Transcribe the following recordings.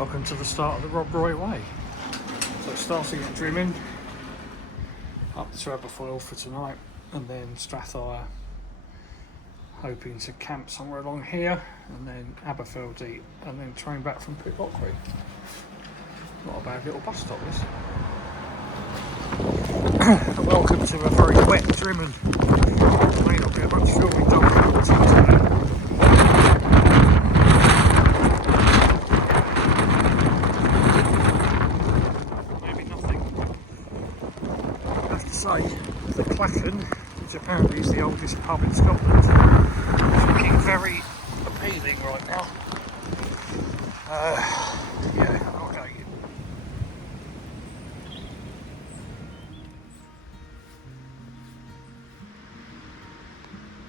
Welcome to the start of the Rob Roy Way. So starting at Drymen, up to Aberfoyle for tonight, and then Strathyre, hoping to camp somewhere along here, and then Aberfeldy, and then train back from Pitlochry. Not a bad little bus stop, this. Welcome to a very wet Drymen. May not be much filming done with today. Say, the Killin, which apparently is the oldest pub in Scotland, is looking very appealing right now. Yeah, I'm not going in.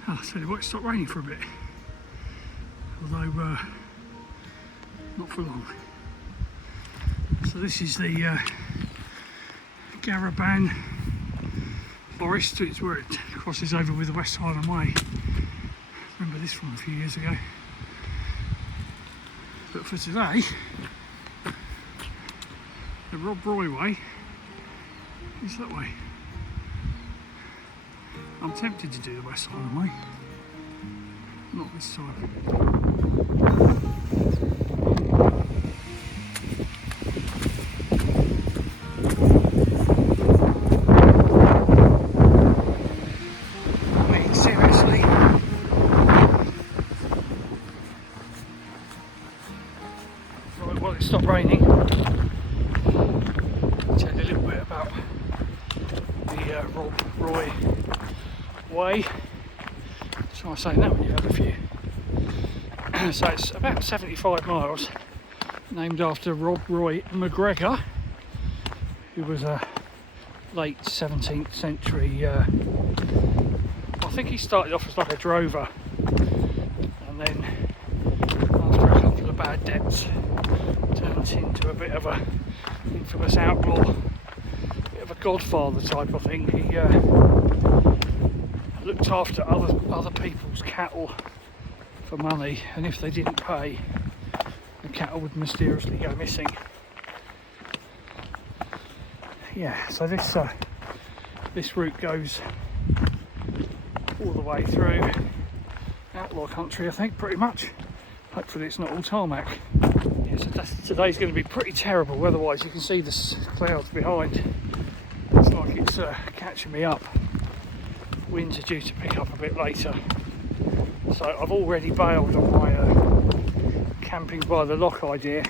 I said it might stop raining for a bit, although not for long. So this is the Drymen forest. It's where it crosses over with the West Highland Way. Remember this from a few years ago. But for today, the Rob Roy Way is that way. I'm tempted to do the West Highland Way. Not this time. Stop raining. I'll tell you a little bit about the Rob Roy Way. Try saying that when you've had a few. So it's about 75 miles, named after Rob Roy McGregor, who was a late 17th century, I think he started off as like a drover, and then after a couple of bad debts turned into a bit of a infamous outlaw, bit of a godfather type of thing. He looked after other people's cattle for money, and if they didn't pay, the cattle would mysteriously go missing. Yeah, so this route goes all the way through outlaw country, I think, pretty much. Hopefully it's not all tarmac. So today's going to be pretty terrible weather-wise. You can see the clouds behind. It's like it's catching me up. Winds are due to pick up a bit later. So I've already bailed on my camping by the loch idea,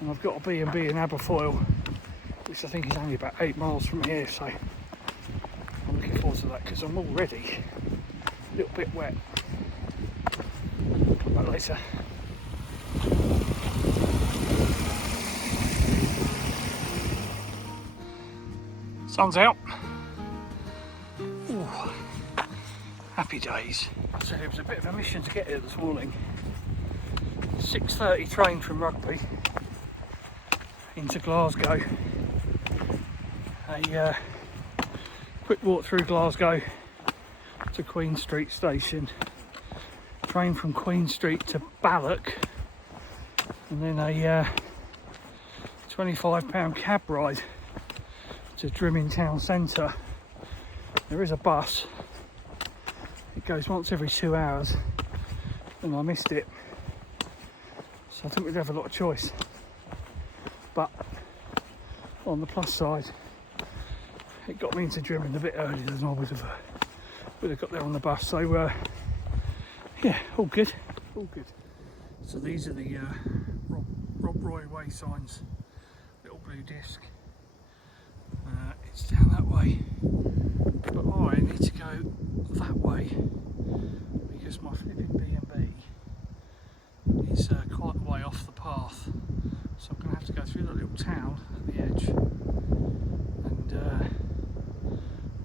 and I've got a B&B in Aberfoyle, which I think is only about 8 miles from here. So I'm looking forward to that because I'm already a little bit wet. Come back later. Sun's out. Ooh, happy days. So it was a bit of a mission to get here this morning. 6:30 train from Rugby into Glasgow. A quick walk through Glasgow to Queen Street station. Train from Queen Street to Balquhidder, and then a £25 cab ride to Drymen town centre. There is a bus. It goes once every 2 hours, and I missed it, so I think we'd have a lot of choice. But on the plus side, it got me into Drymen a bit earlier than I would have got there on the bus. So yeah, all good, all good. So these are the Rob Roy Way signs. Little blue disc. It's down that way, but I need to go that way because my flipping B&B is quite a way off the path, so I'm going to have to go through that little town at the edge and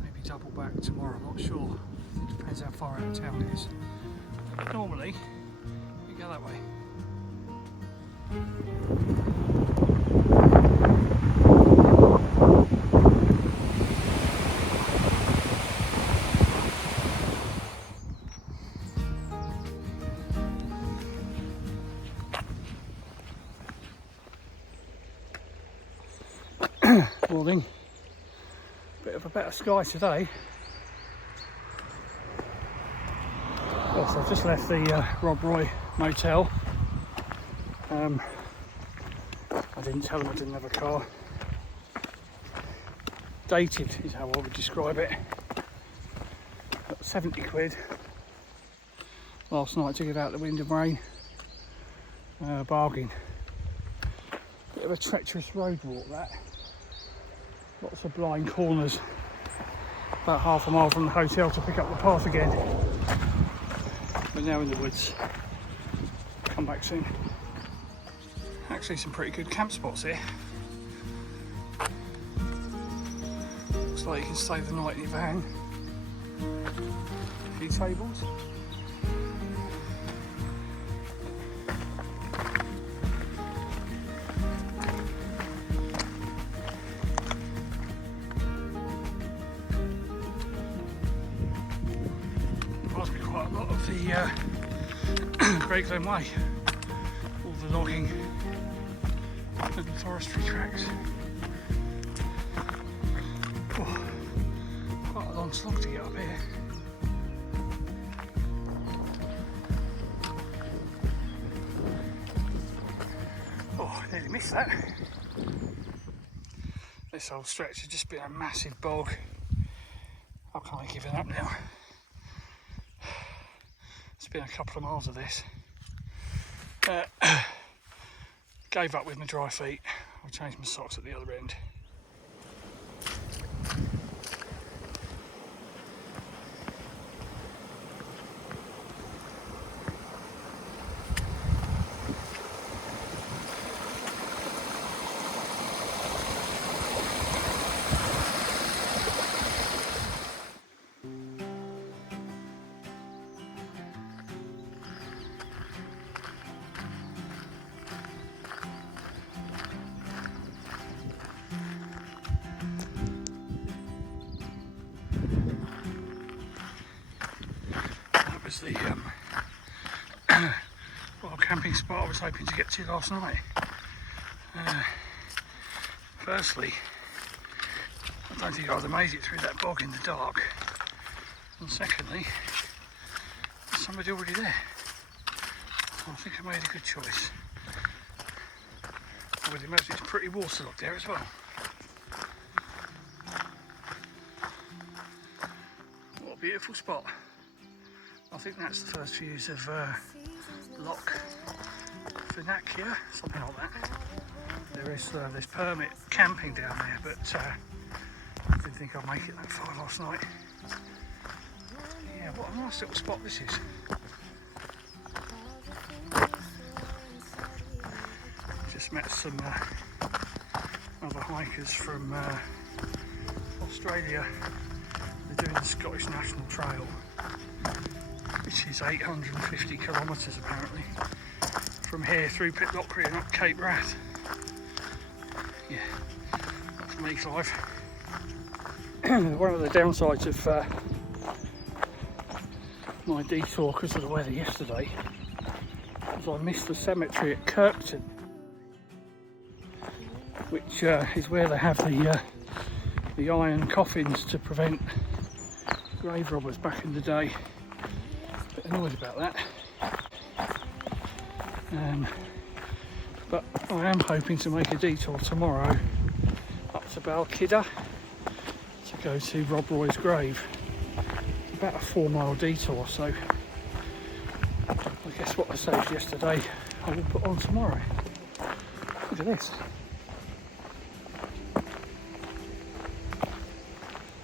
maybe double back tomorrow. I'm not sure, it depends how far out of town it is. But normally you go that way. morning. Bit of a better sky today. Yes, I've just left the Rob Roy motel. I didn't tell them I didn't have a car. Dated is how I would describe it. Got 70 quid last night to give out the wind and rain. Bargain. Bit of a treacherous road walk that. Lots of blind corners. About half a mile from the hotel to pick up the path again. We're now in the woods. Come back soon. Actually some pretty good camp spots here. Looks like you can stay the night in your van. A few tables. Must be quite a lot of the Great Glen Way. All the logging and the forestry tracks. Oh, quite a long slog to get up here. Oh, I nearly missed that. This whole stretch has just been a massive bog. I've kind of given up now. It's been a couple of miles of this. Gave up with my dry feet. I'll change my socks at the other end. The camping spot I was hoping to get to last night. Firstly, I don't think I'd have made it through that bog in the dark, and secondly, there's somebody already there. I think I made a good choice. I would imagine it's pretty waterlogged there as well. What a beautiful spot. I think that's the first views of Loch Finacchia, something like that. There's permit camping down there, but I didn't think I'd make it that far last night. Yeah, what a nice little spot this is. Just met some other hikers from Australia. They're doing the Scottish National Trail, which is 850 kilometres apparently, from here through Pitlochry and up Cape Wrath. Yeah, that's me, Clive. One of the downsides of my detour because of the weather yesterday was I missed the cemetery at Kirkton, which is where they have the iron coffins to prevent grave robbers back in the day. Bit annoyed about that, but I am hoping to make a detour tomorrow up to Balquhidder to go to Rob Roy's grave. About a 4-mile detour, so I guess what I saved yesterday I will put on tomorrow. Look at this.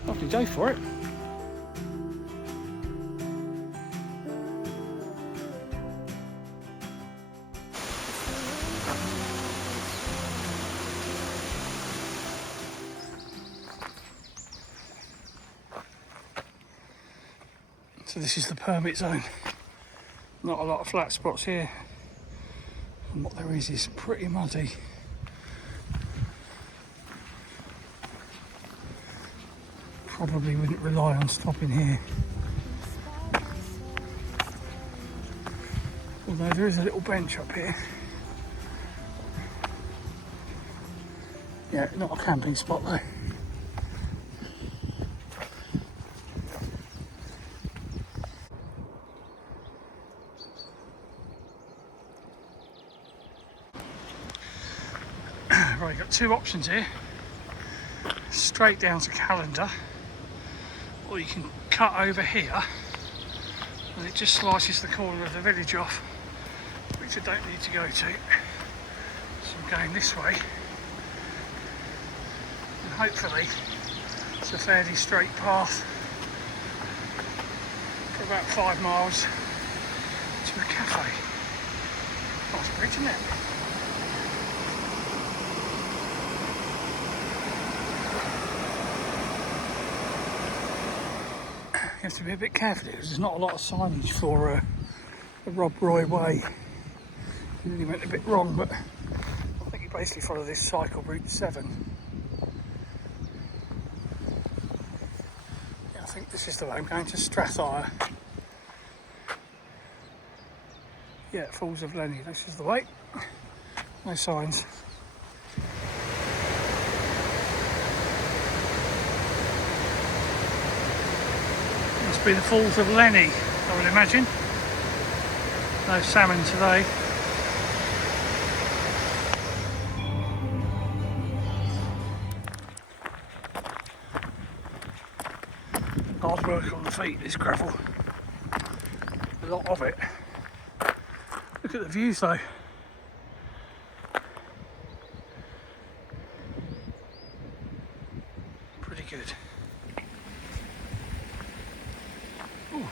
Lovely day for it. So this is the permit zone. Not a lot of flat spots here, and what there is pretty muddy. Probably wouldn't rely on stopping here. Although there is a little bench up here. Yeah, not a camping spot though. Right, you've got two options here. Straight down to Calendar, or you can cut over here and it just slices the corner of the village off, which I don't need to go to. So I'm going this way, and hopefully it's a fairly straight path for about 5 miles to a cafe. Nice bridge, isn't it? You have to be a bit careful because there's not a lot of signage for the Rob Roy Way. You really went a bit wrong, but I think you basically follow this cycle route 7. Yeah, I think this is the way. I'm going to Strathyre. Yeah, Falls of Lenny, this is the way. No signs. Must be the Falls of Lenny, I would imagine. No salmon today. Hard work on the feet, this gravel. A lot of it. Look at the views though. Pretty good. Ooh.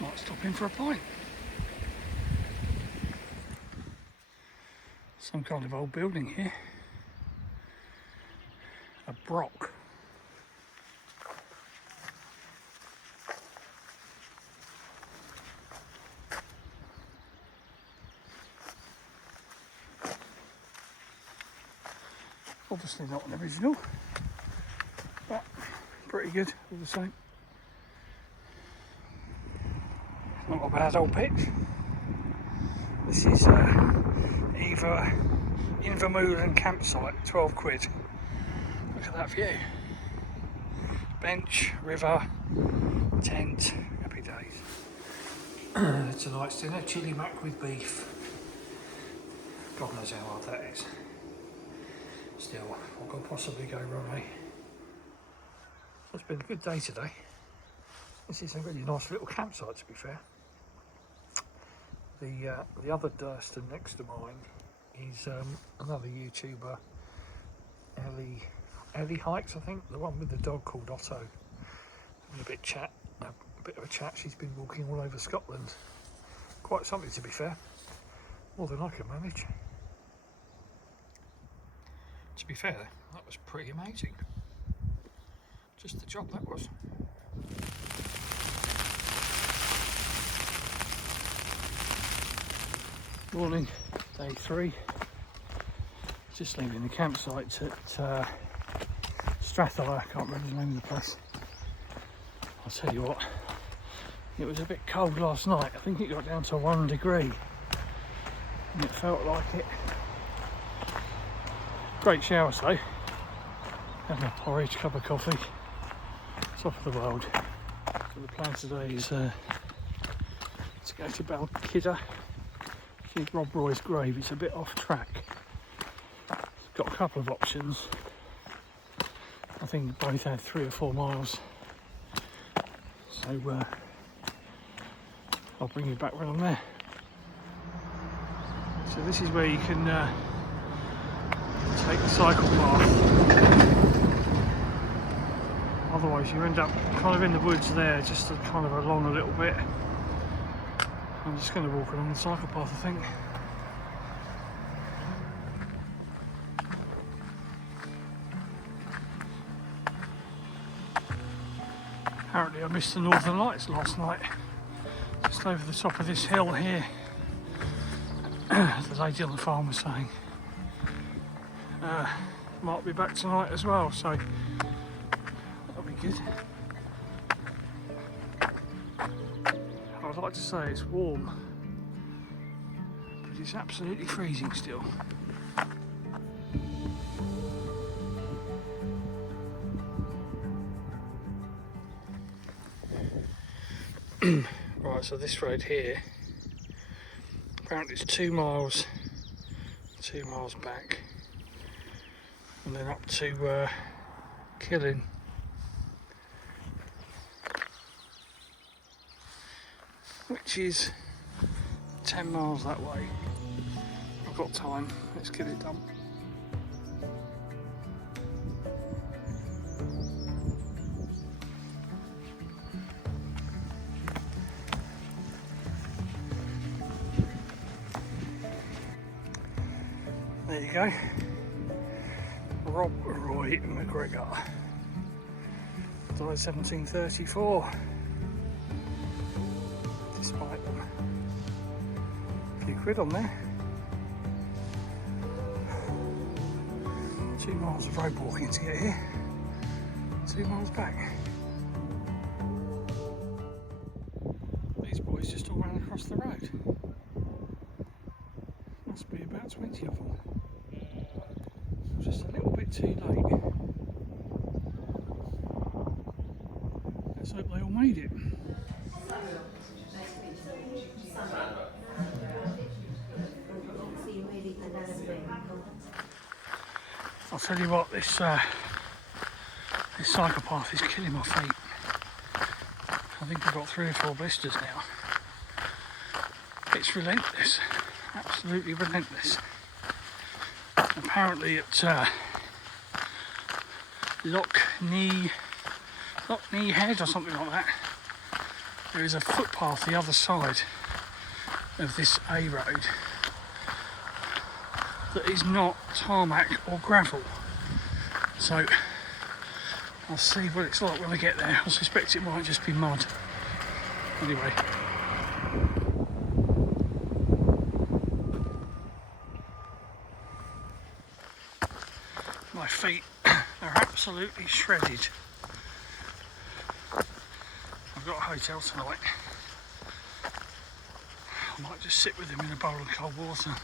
Might stop in for a pint. Some kind of old building here. A brock. Obviously not an original, but pretty good all the same. Not a bad old pitch. This is either Invermoolen campsite, 12 quid. Look at that view. Bench, river, tent, happy days. Tonight's dinner, chilli mac with beef. God knows how hard that is. Still, what could possibly go wrong, eh? So it's been a good day today. This is a really nice little campsite, to be fair. The other Durston next to mine is another YouTuber, Ellie Hikes, I think, the one with the dog called Otto. Having a bit of a chat. She's been walking all over Scotland. Quite something, to be fair. More than I can manage. To be fair, that was pretty amazing. Just the job that was. Morning, day 3. Just leaving the campsite at Strathyre. I can't remember the name of the place. I'll tell you what, it was a bit cold last night. I think it got down to 1 degree and it felt like it. Great showers though. Having a porridge, cup of coffee. Top of the world. So the plan today is to go to Balquhidder. See Rob Roy's grave. It's a bit off track. It's got a couple of options. I think both had 3 or 4 miles. So I'll bring you back when I'm there. So this is where you can take the cycle path. Otherwise you end up kind of in the woods there, just to kind of along a little bit. I'm just going to walk along the cycle path, I think. Apparently I missed the Northern Lights last night, just over the top of this hill here. The lady on the farm was saying. Might be back tonight as well, so that'll be good. I'd like to say it's warm, but it's absolutely freezing still. Right, so this road here, apparently it's 2 miles back, and then up to Killin. Which is 10 miles that way. I've got time, let's get it done. There you go. Rob Roy McGregor. Died 1734. Despite them. A few quid on there. 2 miles of road walking to get here. 2 miles back. These boys just all ran across the road. Must be about 20 of them. Just a little bit too late. Let's hope they all made it. I'll tell you what, this cycle path is killing my feet. I think I've got 3 or 4 blisters now. It's relentless, absolutely relentless. Apparently at Lockney Head or something like that, there is a footpath the other side of this A road that is not tarmac or gravel. So I'll see what it's like when I get there. I suspect it might just be mud. Anyway. My feet are absolutely shredded. I've got a hotel tonight. I might just sit with them in a bowl of cold water.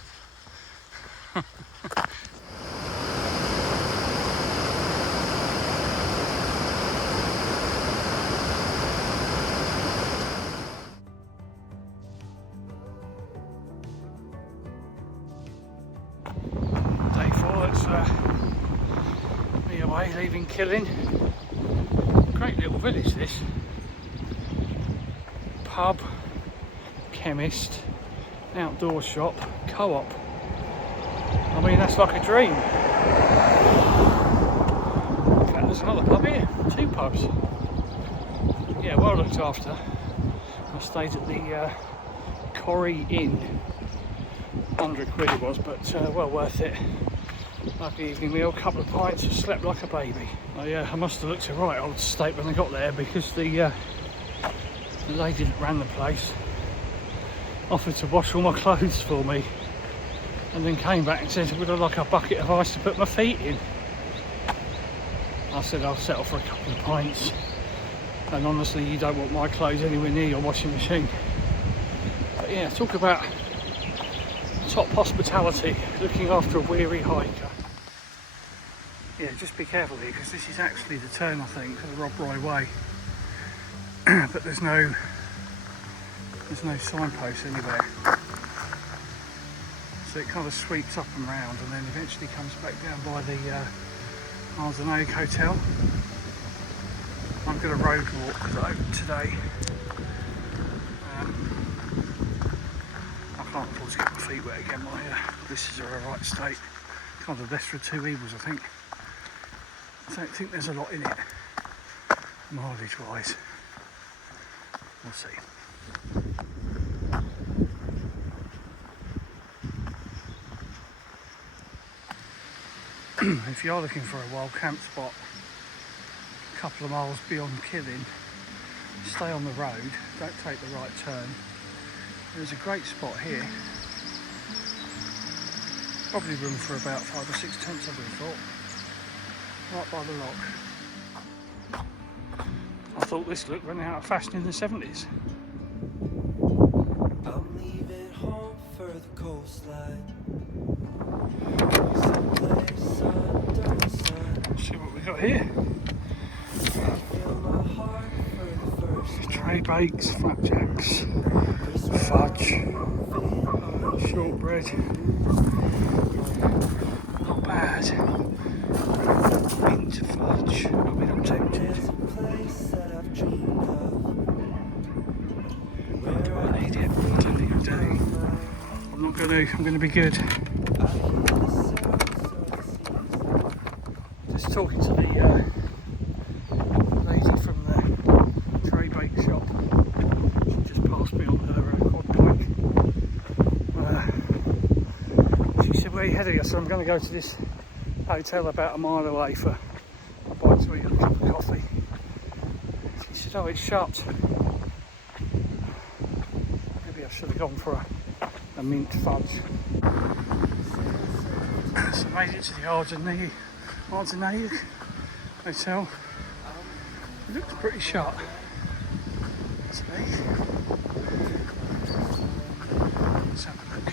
Day 4, it's me away, leaving Killin. Great little village this. Pub, chemist, outdoor shop, co-op. I mean, that's like a dream. In fact, there's another pub here, 2 pubs. Yeah, well looked after. I stayed at the Corrie Inn. 100 quid it was, but well worth it. Lovely evening meal, couple of pints, slept like a baby. I must have looked a right old state when I got there, because the lady that ran the place offered to wash all my clothes for me, and then came back and said, would I like a bucket of ice to put my feet in? I said, I'll settle for a couple of pints, and honestly you don't want my clothes anywhere near your washing machine. But yeah, talk about top hospitality, looking after a weary hiker. Yeah, just be careful here, because this is actually the turn, I think, for the Rob Roy Way. But there's no signpost anywhere. So it kind of sweeps up and round, and then eventually comes back down by the Arsenault Hotel. I'm going to road walk though today. I can't afford to get my feet wet again. My blisters are a right state. Kind of lesser of 2 evils, I think. I don't think there's a lot in it, mileage wise. We'll see. If you are looking for a wild camp spot a couple of miles beyond Killin, stay on the road, don't take the right turn. There's a great spot here. Probably room for about 5 or 6 tents, I would have thought. Right by the lock. I thought this look went out of fashion in the 70s. I'm leaving home for the coastline. Let's see what we got here. I feel my heart for the first time. tray bakes, flapjacks, fudge, shortbread. Not bad. Mint fudge. I mean, I'm tempted. Do I need it? I don't think I do. I'm not going to. I'm going to be good. Just talking to the lady from the tray bake shop. She just passed me on her quad bike. She said, "Where are you heading?" I said, "I'm going to go to this hotel about a mile away for a bite to eat and a cup of coffee." She said, "Oh, it's shut." Maybe I should have gone for a mint fudge. So I made it to the Ardenay Hotel. It looks pretty shut. Let's have a look.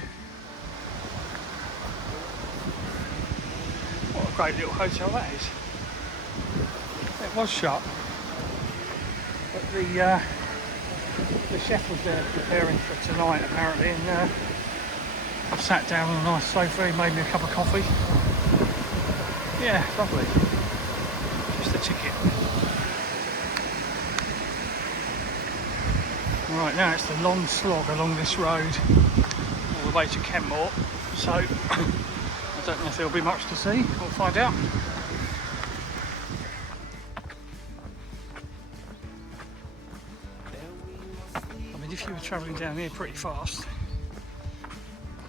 What a great little hotel that is. It was shut, but the chef was there preparing for tonight apparently, and I sat down on a nice sofa. He made me a cup of coffee. Yeah, lovely. Just a ticket. Right, now it's the long slog along this road all the way to Kenmore, so I don't know if there'll be much to see. We'll find out. I mean, if you were travelling down here pretty fast,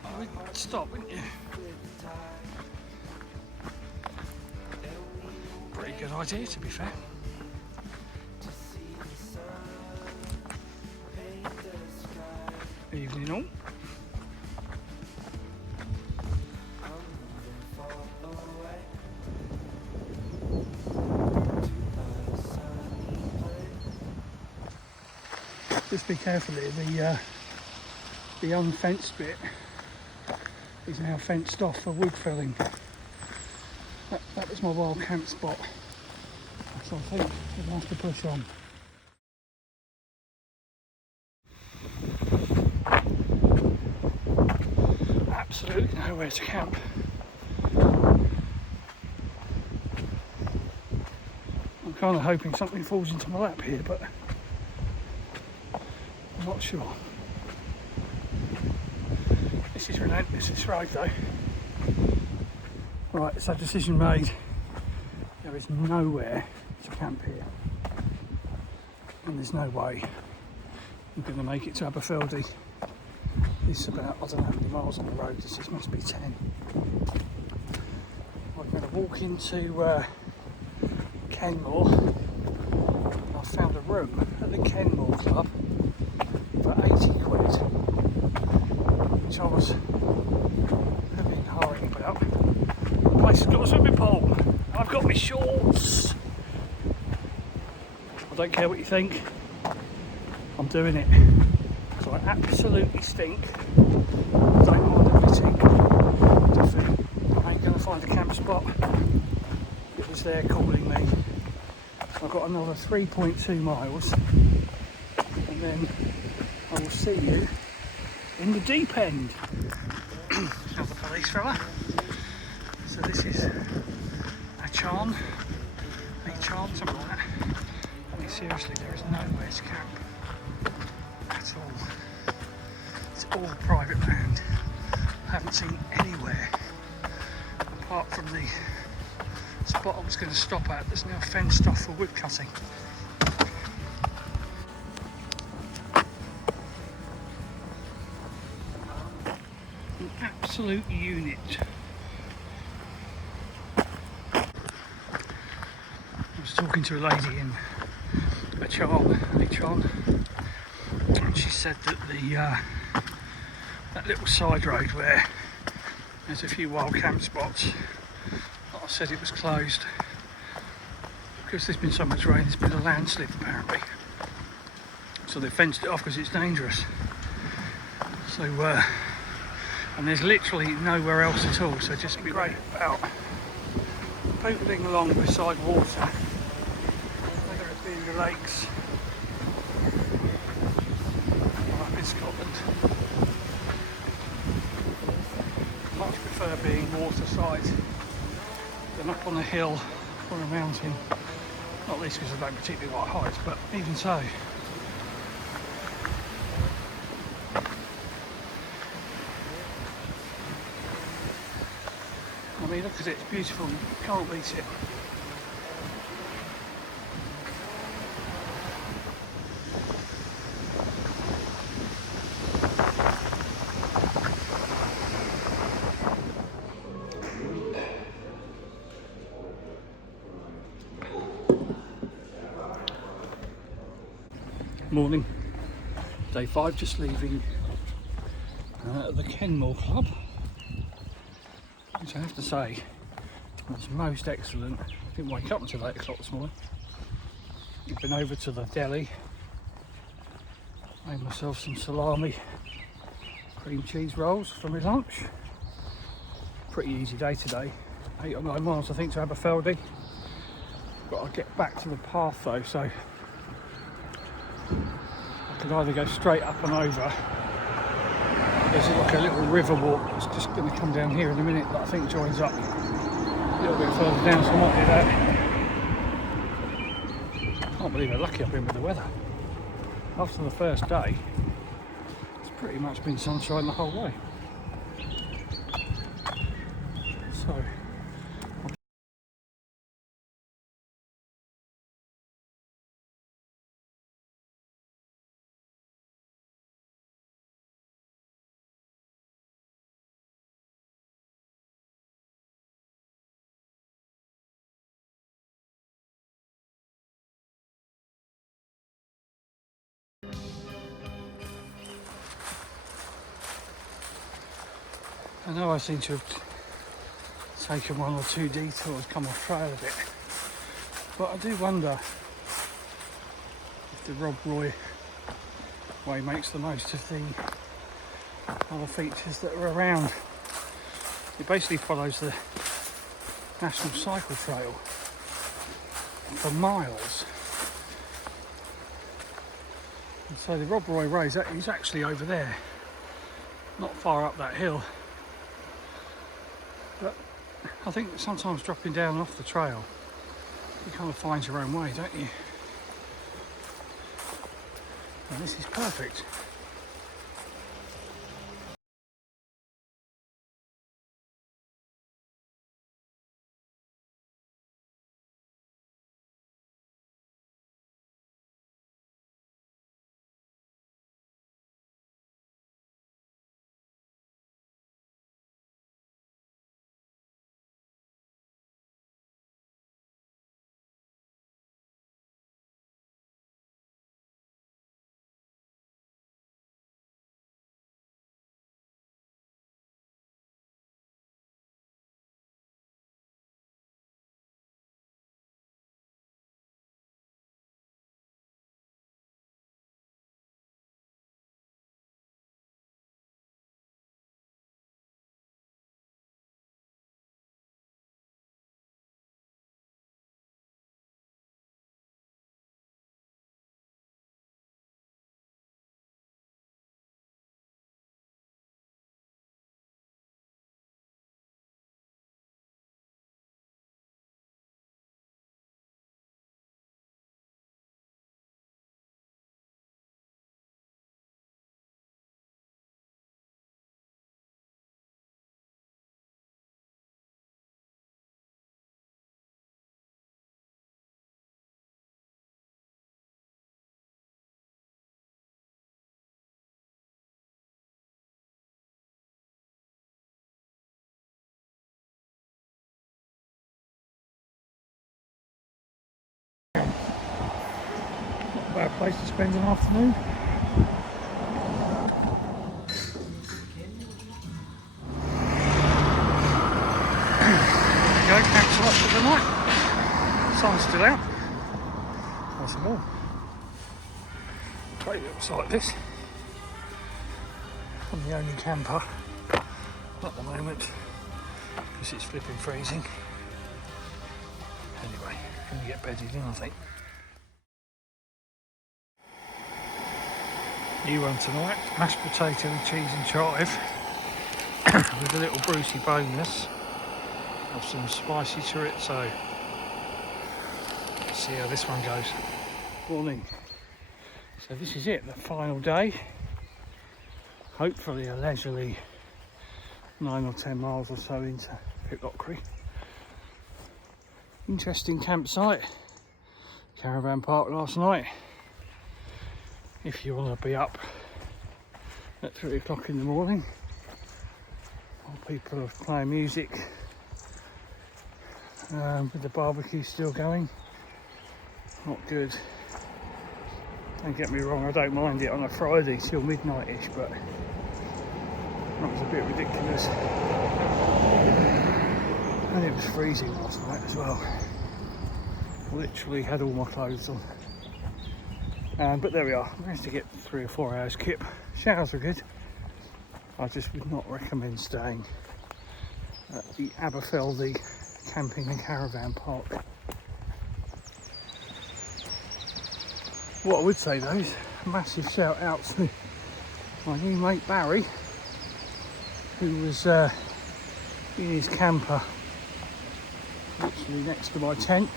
you would stop, wouldn't you? Pretty good idea, to be fair. Evening all. Just be careful here, the unfenced bit is now fenced off for wood felling. That was my wild camp spot, so I think we're going to have to push on. Absolutely nowhere to camp. I'm kind of hoping something falls into my lap here, but I'm not sure. This is relentless, this road though. Right, so decision made. There is nowhere to camp here. And there's no way I'm going to make it to Aberfeldy. This is about, I don't know how many miles on the road this is, must be 10. I'm going to walk into Kenmore. I found a room at the Kenmore club for 80 quid, which I was having hurrying about. The place has got a swimming pool, and I've got my shorts. I don't care what you think, I'm doing it. So I absolutely stink. I don't mind admitting. I ain't going to find a camp spot. It was there calling me. I've got another 3.2 miles, and then I will see you in the deep end. Another police fella. So this is a charm, something like that. I mean, seriously, there is nowhere to camp at all. It's all private land. I haven't seen anywhere apart from the spot I was going to stop at that's now fenced off for wood cutting. An absolute unit. I was talking to a lady in a charm, and she said that that little side road where there's a few wild camp spots, I said it was closed because there's been so much rain. There's been a landslip apparently, so they fenced it off because it's dangerous. So and there's literally nowhere else at all, so just be great about pootling along beside water, whether it be the lakes being waterside than up on a hill or a mountain. Not least because I don't particularly like heights, but even so. I mean, look at it, it's beautiful, you can't beat it. Morning, day 5, just leaving the Kenmore club, which I have to say was most excellent. I didn't wake up until 8 o'clock this morning. I've been over to the deli, made myself some salami cream cheese rolls for my lunch. Pretty easy day today, 8 or 9 miles I think to Aberfeldy. Got to get back to the path though, so I could either go straight up and over. There's like a little river walk that's just going to come down here in a minute that I think joins up a little bit further down, so I might do that. Can't believe how lucky I've been with the weather. After the first day, it's pretty much been sunshine the whole way. So I know I seem to have taken 1 or 2 detours, come off trail a bit, but I do wonder if the Rob Roy way makes the most of the other features that are around. It basically follows the National Cycle Trail for miles, and so the Rob Roy way is actually over there, not far up that hill. But I think sometimes dropping down off the trail, you kind of find your own way, don't you? And this is perfect. Bad place to spend an afternoon. There we go, cancel up for the night. Sun's still out. Nice and warm. Great little site this. I'm the only camper at the moment because it's flipping freezing. Anyway, gonna get bedded in I think. New one tonight, mashed potato with cheese and chive. with a little Brucey bonus of some spicy chorizo. Let's see how this one goes. Morning. So this is it, the final day. Hopefully a leisurely 9 or 10 miles or so into Pitlochry. Interesting campsite. Caravan park last night. If you want to be up at 3 o'clock in the morning while people are playing music with the barbecue still going, not good. Don't get me wrong, I don't mind it on a Friday till midnight-ish, but that was a bit ridiculous. And it was freezing last night as well. I literally had all my clothes on. But there we are, managed to get 3 or 4 hours kip. Showers are good. I just would not recommend staying at the Aberfeldy camping and caravan park. What I would say though is a massive shout out to my new mate Barry, who was in his camper literally next to my tent.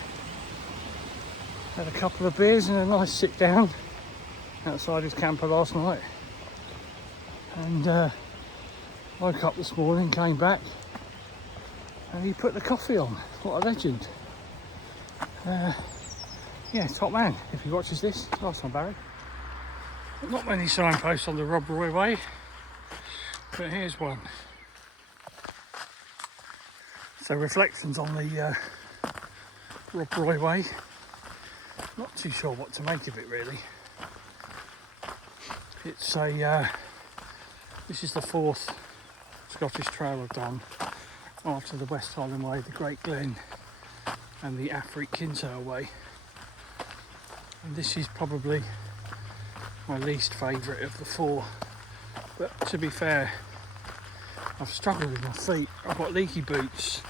Had a couple of beers and a nice sit down outside his camper last night, and woke up this morning, came back, and he put the coffee on. What a legend. Yeah, top man. If he watches this, nice one, Barry. Not many signposts on the Rob Roy Way, but here's one. So reflections on the Rob Roy Way. Not too sure what to make of it really. It's a this is the 4th Scottish trail I've done after the West Highland Way, the Great Glen and the Afric Kintail Way, and this is probably my least favourite of the 4, but to be fair, I've struggled with my feet. I've got leaky boots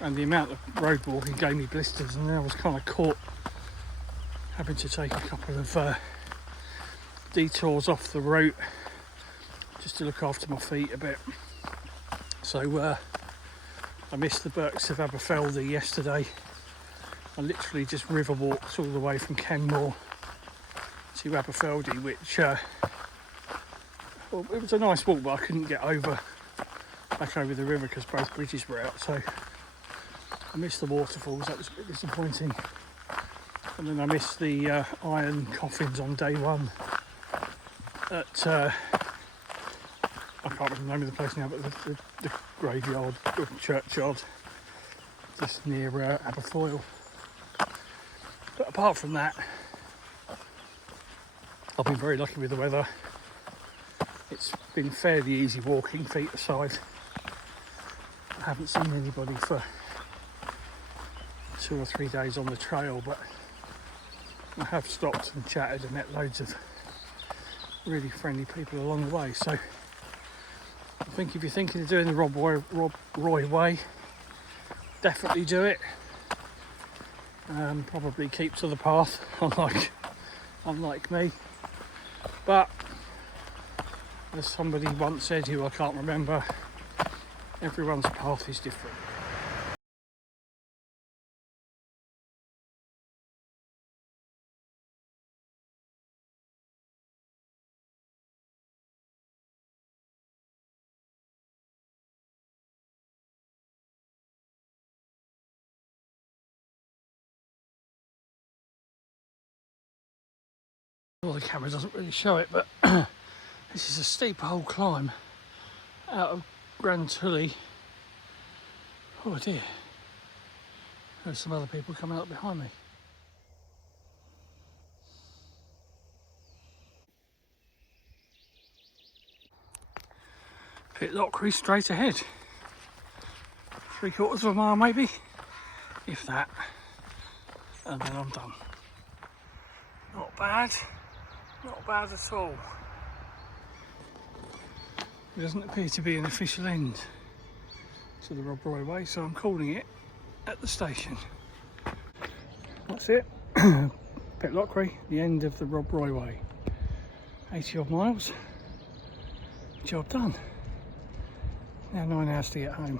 and the amount of road walking gave me blisters, and then I was kind of caught having to take a couple of detours off the route just to look after my feet a bit. So I missed the Birks of Aberfeldy yesterday. I literally just river walked all the way from Kenmore to Aberfeldy, which well, it was a nice walk, but I couldn't get back over the river because both bridges were out, so I missed the waterfalls. That was a bit disappointing. And then I missed the iron coffins on day 1 at I can't remember the name of the place now, but the graveyard or churchyard just near Aberfoyle. But apart from that, I've been very lucky with the weather. It's been fairly easy walking, feet aside. I haven't seen anybody for 2 or 3 days on the trail, but I have stopped and chatted and met loads of really friendly people along the way. So I think if you're thinking of doing the Rob Roy Way, definitely do it. Probably keep to the path, unlike me. But as somebody once said, who I can't remember, everyone's path is different. Well, the camera doesn't really show it, but this is a steep old climb out of Grand Tully. Oh dear, there's some other people coming up behind me. Pitlochry straight ahead. 3/4 of a mile maybe, if that, and then I'm done. Not bad. Not bad at all. There doesn't appear to be an official end to the Rob Roy Way, so I'm calling it at the station. That's it. Pitlochry, the end of the Rob Roy Way. 80 odd miles. Job done. Now 9 hours to get home.